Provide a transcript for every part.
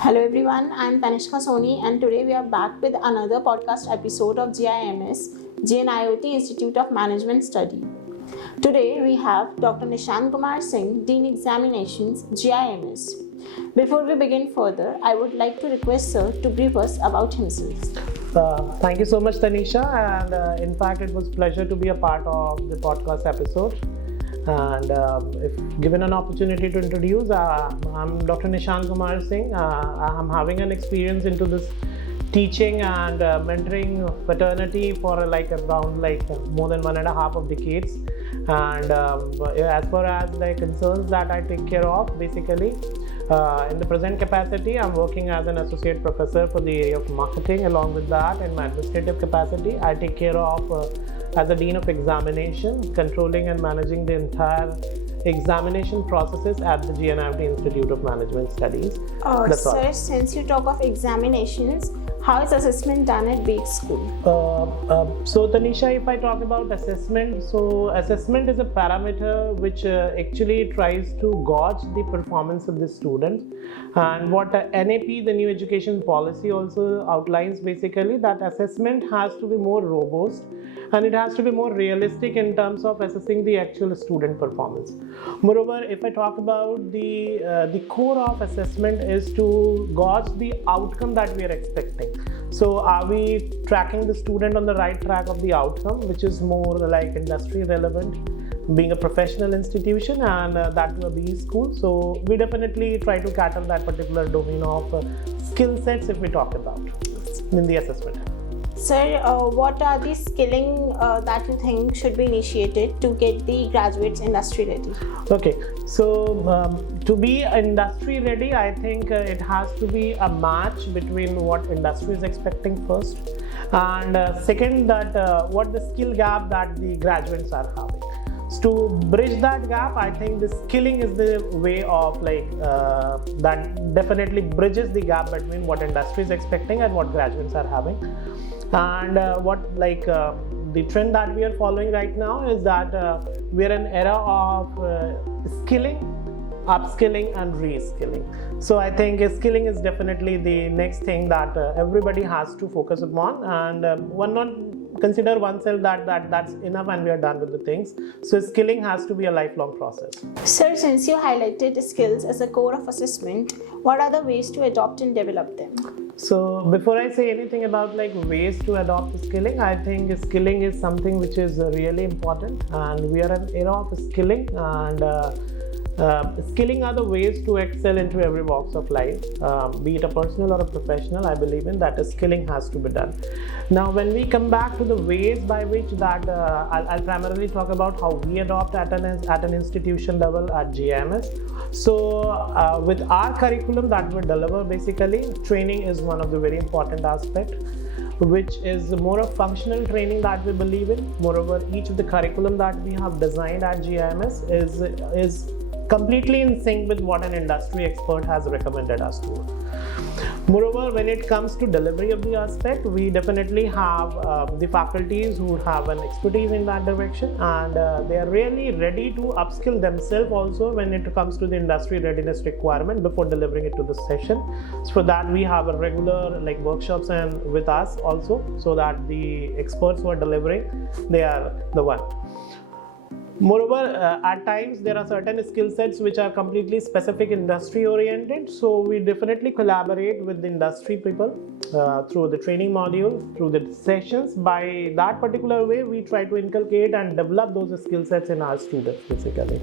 Hello everyone, I am Tanishka Soni and today we are back with another podcast episode of GIMS, GNIOT Institute of Management Study. Today we have Dr. Nishant Singh, Dean Examinations, GIMS. Before we begin further, I would like to request Sir to brief us about himself. Thank you so much, Tanisha, and in fact it was a pleasure to be a part of the podcast episode. And if given an opportunity to introduce, I'm Dr. Nishant Kumar Singh. I'm having an experience into this teaching and mentoring fraternity for around more than 1.5 of decades. And as far as the concerns that I take care of, basically, in the present capacity, I'm working as an associate professor for the area of marketing. Along with that, in my administrative capacity, I take care of as a Dean of Examination, controlling and managing the entire examination processes at the GNIOT Institute of Management Studies. Sir, since you talk of examinations, how is assessment done at Bates School? So Tanisha, if I talk about assessment, so assessment is a parameter which actually tries to gauge the performance of the student. And what NAP, the new education policy, also outlines basically that assessment has to be more robust and it has to be more realistic in terms of assessing the actual student performance. Moreover, if I talk about the core of assessment is to gauge the outcome that we are expecting. So are we tracking the student on the right track of the outcome, which is more like industry relevant, being a professional institution and that to a BE school. So we definitely try to cater that particular domain of skill sets if we talk about in the assessment. Sir, what are the skilling that you think should be initiated to get the graduates industry ready? Okay, so to be industry ready, I think it has to be a match between what industry is expecting first, and second, that what the skill gap that the graduates are having. So to bridge that gap, I think the skilling is the way of that definitely bridges the gap between what industry is expecting and what graduates are having. And the trend that we are following right now is that we are in an era of skilling, upskilling and reskilling. So I think skilling is definitely the next thing that everybody has to focus upon, and one not consider oneself that's enough and we are done with the things. So skilling has to be a lifelong process. Sir, since you highlighted skills as a core of assessment, what are the ways to adopt and develop them? So before I say anything about ways to adopt skilling, I think skilling is something which is really important, and we are in an era of skilling, and skilling are the ways to excel into every walks of life, be it a personal or a professional. I believe in that skilling has to be done. Now when we come back to the ways by which that I'll primarily talk about how we adopt at an institution level at GIMS. So with our curriculum that we deliver, basically training is one of the very important aspects, which is more of functional training that we believe in. Moreover, each of the curriculum that we have designed at GIMS is completely in sync with what an industry expert has recommended us to. Moreover, when it comes to delivery of the aspect, we definitely have the faculties who have an expertise in that direction, and they are really ready to upskill themselves also when it comes to the industry readiness requirement before delivering it to the session. So for that, we have a regular workshops and with us also, so that the experts who are delivering, they are the one. Moreover, at times there are certain skill sets which are completely specific industry oriented, so we definitely collaborate with the industry people through the training module, through the sessions. By that particular way, we try to inculcate and develop those skill sets in our students basically.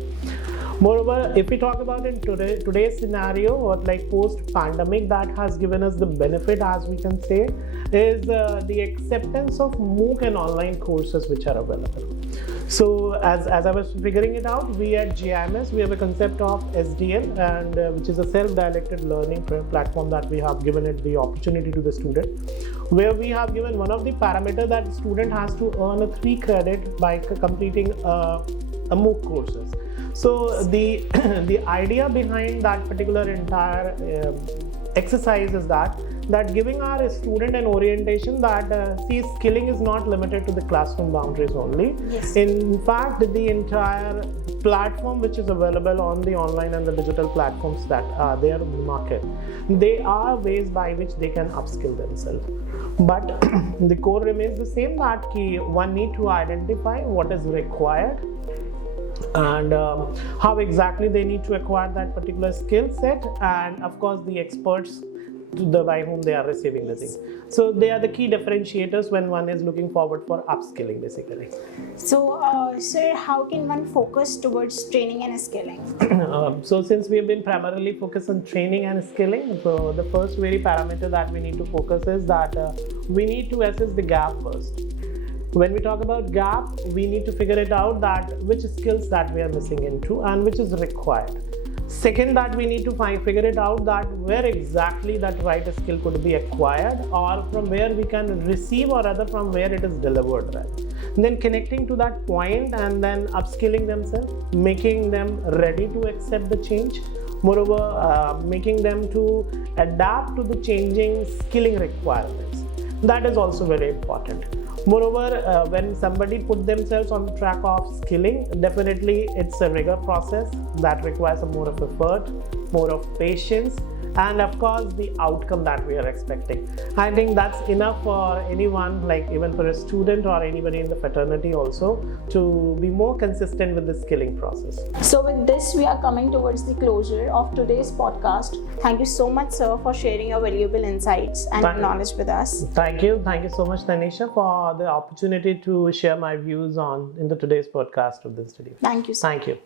Moreover, if we talk about in today's scenario, what post-pandemic that has given us the benefit, as we can say, is the acceptance of MOOC and online courses which are available. So as I was figuring it out, we at GIMS, we have a concept of SDL, and which is a self-directed learning platform that we have given it the opportunity to the student, where we have given one of the parameters that the student has to earn a 3 credit by completing a MOOC courses. So the idea behind that particular entire exercise is that that giving our student an orientation that see, skilling is not limited to the classroom boundaries only. Yes. In fact, the entire platform which is available on the online and the digital platforms that are there in the market, they are ways by which they can upskill themselves. But the core remains the same, that one need to identify what is required and how exactly they need to acquire that particular skill set, and of course the experts by whom they are receiving the thing. So they are the key differentiators when one is looking forward for upskilling basically. So, sir, how can one focus towards training and skilling? So since we have been primarily focused on training and skilling, so the first very parameter that we need to focus is that we need to assess the gap first. When we talk about gap, we need to figure it out that which skills that we are missing into and which is required. Second, that we need to figure it out that where exactly that right skill could be acquired, or from where we can receive, or rather from where it is delivered, right? And then connecting to that point and then upskilling themselves, making them ready to accept the change. Moreover, making them to adapt to the changing skilling requirements. That is also very important. Moreover, when somebody put themselves on the track of skilling, definitely it's a rigor process that requires more of effort, more of patience, and of course the outcome that we are expecting. I think that's enough for anyone, like even for a student or anybody in the fraternity also, to be more consistent with the skilling process. So with this, we are coming towards the closure of today's podcast. Thank you so much, sir, for sharing your valuable insights and knowledge with us. Thank you so much, Tanisha, for the opportunity to share my views in the today's podcast of this study. Thank you, sir. Thank you.